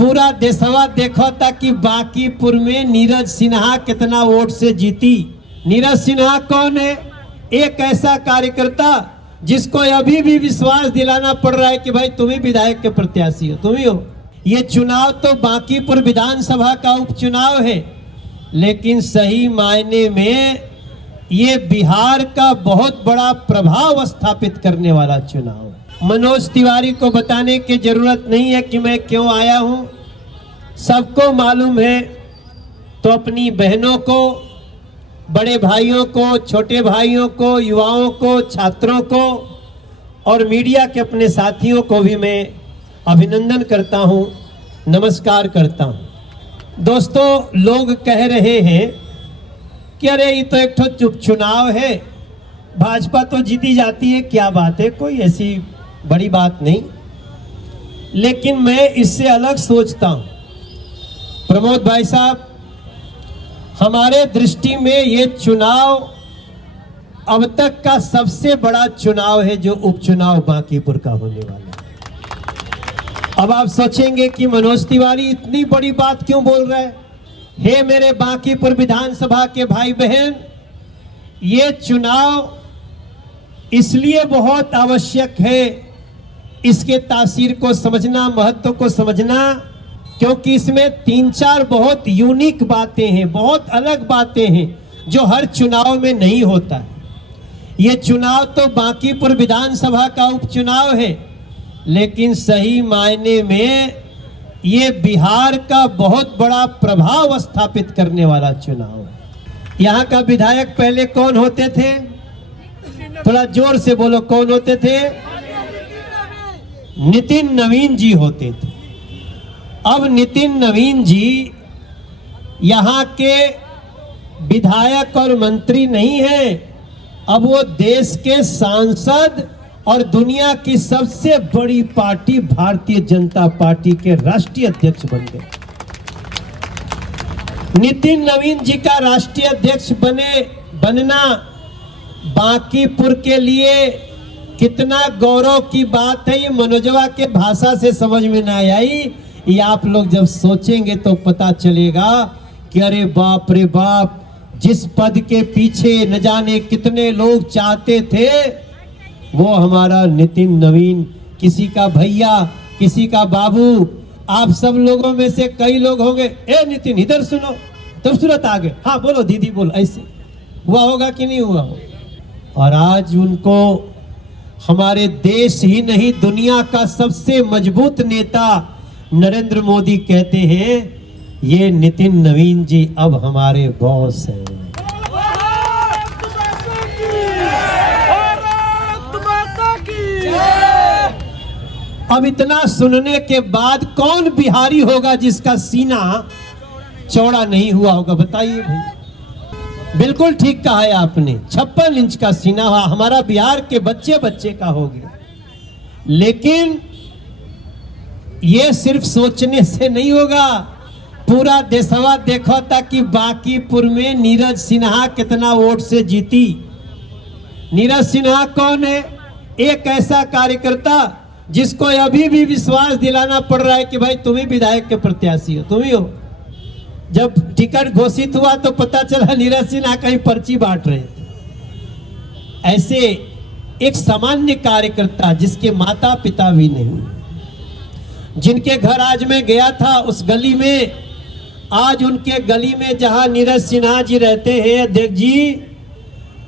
पूरा देशवा देखो था कि बांकीपुर में नीरज सिन्हा कितना वोट से जीती। नीरज सिन्हा कौन है? एक ऐसा कार्यकर्ता जिसको अभी भी विश्वास दिलाना पड़ रहा है कि भाई तुम ही विधायक के प्रत्याशी हो, तुम ही हो। ये चुनाव तो बांकीपुर विधानसभा का उपचुनाव है, लेकिन सही मायने में ये बिहार का बहुत बड़ा प्रभाव स्थापित करने वाला चुनाव है। मनोज तिवारी को बताने की जरूरत नहीं है कि मैं क्यों आया हूं, सबको मालूम है। तो अपनी बहनों को, बड़े भाइयों को, छोटे भाइयों को, युवाओं को, छात्रों को और मीडिया के अपने साथियों को भी मैं अभिनंदन करता हूं, नमस्कार करता हूं। दोस्तों, लोग कह रहे हैं कि अरे ये तो एक ठो चुनाव है, भाजपा तो जीती जाती है, क्या बात है, कोई ऐसी बड़ी बात नहीं। लेकिन मैं इससे अलग सोचता हूं। प्रमोद भाई साहब, हमारे दृष्टि में ये चुनाव अब तक का सबसे बड़ा चुनाव है जो उपचुनाव बांकीपुर का होने वाला है। अब आप सोचेंगे कि मनोज तिवारी इतनी बड़ी बात क्यों बोल रहा है? हे मेरे बांकीपुर विधानसभा के भाई बहन, ये चुनाव इसलिए बहुत आवश्यक है, इसके तासीर को समझना, महत्व को समझना, क्योंकि इसमें 3-4 बहुत यूनिक बातें हैं, बहुत अलग बातें हैं जो हर चुनाव में नहीं होता है। ये चुनाव तो बांकीपुर विधानसभा का उपचुनाव है, लेकिन सही मायने में ये बिहार का बहुत बड़ा प्रभाव स्थापित करने वाला चुनाव है। यहाँ का विधायक पहले कौन होते थे? थोड़ा जोर से बोलो, कौन होते थे? नितिन नवीन जी होते थे। अब नितिन नवीन जी यहाँ के विधायक और मंत्री नहीं हैं, अब वो देश के सांसद और दुनिया की सबसे बड़ी पार्टी भारतीय जनता पार्टी के राष्ट्रीय अध्यक्ष बन गए। नितिन नवीन जी का राष्ट्रीय अध्यक्ष बनना बांकीपुर के लिए कितना गौरव की बात है, ये मनोजवा के भाषा से समझ में ना आई। ये आप लोग जब सोचेंगे तो पता चलेगा कि अरे बाप रे बाप, जिस पद के पीछे न जाने कितने लोग चाहते थे, वो हमारा नितिन नवीन, किसी का भैया, किसी का बाबू। आप सब लोगों में से कई लोग होंगे, ए नितिन इधर सुनो, तब सूरत आगे, हाँ बोलो दीदी बोलो, ऐसे हुआ होगा कि नहीं हुआ होगा। और आज उनको हमारे देश ही नहीं दुनिया का सबसे मजबूत नेता नरेंद्र मोदी कहते हैं, ये नितिन नवीन जी अब हमारे बॉस हैं। अब इतना सुनने के बाद कौन बिहारी होगा जिसका सीना चौड़ा नहीं हुआ होगा? बताइए भाई। बिल्कुल ठीक कहा है आपने, 56 इंच का सीना हमारा बिहार के बच्चे बच्चे का हो गया। लेकिन ये सिर्फ सोचने से नहीं होगा, पूरा देशवा देखो था कि बांकीपुर में नीरज सिन्हा कितना वोट से जीती। नीरज सिन्हा कौन है? एक ऐसा कार्यकर्ता जिसको अभी भी विश्वास दिलाना पड़ रहा है कि भाई तुम ही विधायक के प्रत्याशी हो, तुम ही हो। जब टिकट घोषित हुआ तो पता चला नीरज सिन्हा कहीं पर्ची बांट रहे थे। ऐसे एक सामान्य कार्यकर्ता जिसके माता पिता भी नहीं, जिनके घर आज मैं गया था उस गली में, आज उनके गली में जहां नीरज सिन्हा जी रहते हैं अध्यक्ष जी,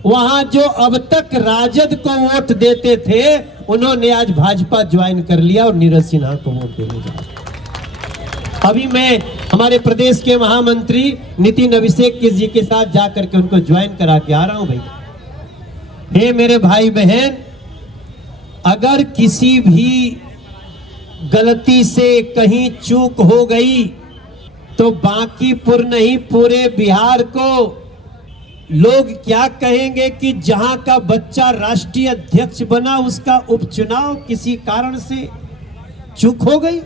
वहां जो अब तक राजद को वोट देते थे उन्होंने आज भाजपा ज्वाइन कर लिया और नीरज सिन्हा को वोट देने जा रहे। अभी मैं हमारे प्रदेश के महामंत्री नितिन अभिषेक जी के साथ जाकर के उनको ज्वाइन करा के आ रहा हूं। भाई हे मेरे भाई बहन, अगर किसी भी गलती से कहीं चूक हो गई तो बांकीपुर नहीं पूरे बिहार को लोग क्या कहेंगे कि जहां का बच्चा राष्ट्रीय अध्यक्ष बना उसका उपचुनाव किसी कारण से चूक हो गई।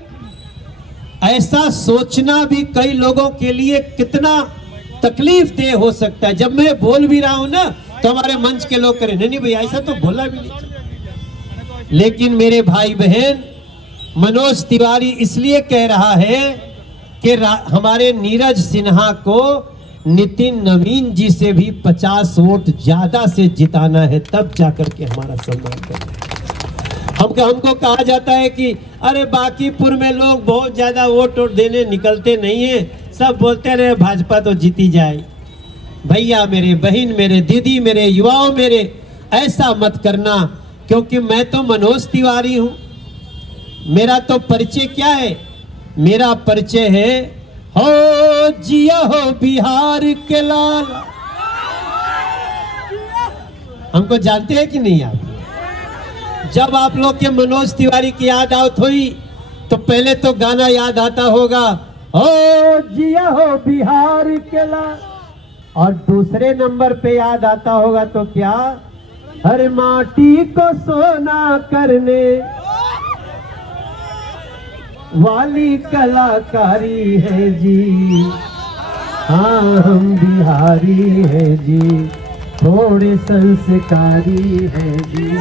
ऐसा सोचना भी कई लोगों के लिए कितना तकलीफ दे हो सकता है। जब मैं बोल भी रहा हूं ना तो हमारे मंच के लोग करें नहीं भैया ऐसा तो बोला भी नहीं। लेकिन मेरे भाई बहन, मनोज तिवारी इसलिए कह रहा है कि हमारे नीरज सिन्हा को नितिन नवीन जी से भी 50 वोट ज्यादा से जिताना है, तब जाकर के हमारा सम्मान करना है। हमको कहा जाता है कि अरे बांकीपुर में लोग बहुत ज्यादा वोट देने निकलते नहीं है, सब बोलते रहे भाजपा तो जीती जाए। भैया मेरे, बहन मेरे, दीदी मेरे, युवाओं मेरे, ऐसा मत करना, क्योंकि मैं तो मनोज तिवारी हूं। मेरा तो परिचय क्या है? मेरा परिचय है हो जिया हो बिहार के लाल। हमको जानते हैं कि नहीं आप? जब आप लोग के मनोज तिवारी की याद आवत हुई तो पहले तो गाना याद आता होगा, हो जिया हो बिहार के लाल, और दूसरे नंबर पे याद आता होगा तो क्या, हर माटी को सोना करने वाली कलाकारी है जी, हाँ हम बिहारी है जी, थोड़े संस्कारी है जी।